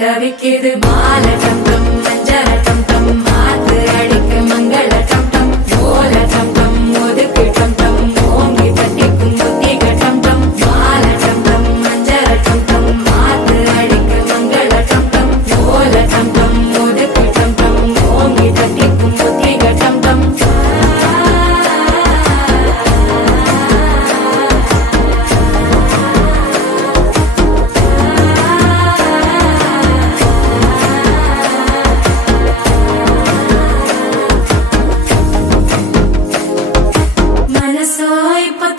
தவிக்குது மால டம் டம் மஞ்சள டம் டம் மாத்து அடிக்க மங்கள டம் டம் ஓல டம் டம் ஒதுக்கு டம் டம் ஓங்கி தட்டிக்கும் புத்திக டம் டம் மால டம் டம் மஞ்சள டம் டம் மாத்து அடிக்க மங்கள டம் டம் ஓல டம் டம் ஒதுக்கு டம் டம் ஓங்கி தட்டிக்கும் புத்திக டம் டம்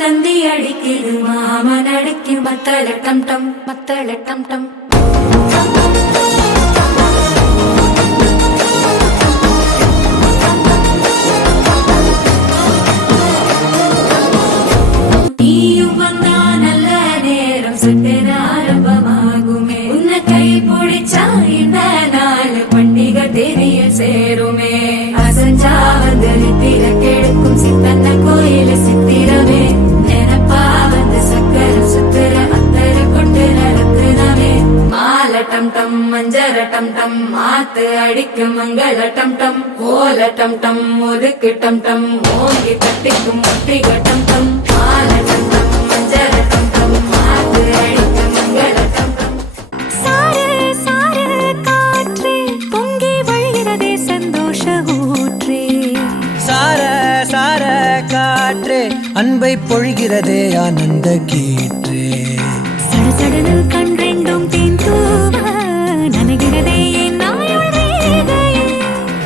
தந்தி அடிக்குது மாமன் அடிக்கு மத்தள டம் டம் மத்தள டம் டம் நீயும் வந்தா நல்ல நேரம் சுட்டன ஆரம்பமாகுமே உன்னை கை பிடிச்சா இந்த நாள் பண்டிகை தெரிய சேருமே அசஞ்சா வந்து நித்திர கெடுக்கும் சித்தன்ன கோயில சித்திரமே நெனப்பா வந்து சக்கர சுத்துற அத்தர கொண்டு நடத்துனவே மால டம் டம் மஞ்சர டம் டம் மாத்து அடிக்க மங்கள டம் டம் ஓல டம் டம் ஒதுக்கு டம் டம் ஓங்கி தட்டிக்கும் முட்டிக டம் டம் மால டம் டம் மஞ்சர டம் டம் மாத்து அடிக்க மங்கள டம் டம் சார சார காற்றே பொங்கி வழிகிறதே சந்தோஷ ஊற்றே சார சார காற்றே அன்பை பொழிகிறதே ஆனந்த கீற்றே சடசடனு கண் ரெண்டும் தேன் தூவ நனைகிறதே என் நாயுள் ரேகையே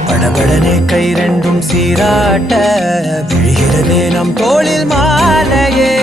படபடனே கை ரெண்டும் சீராட்ட விழுகிறதே நம் தோளில் மாலையே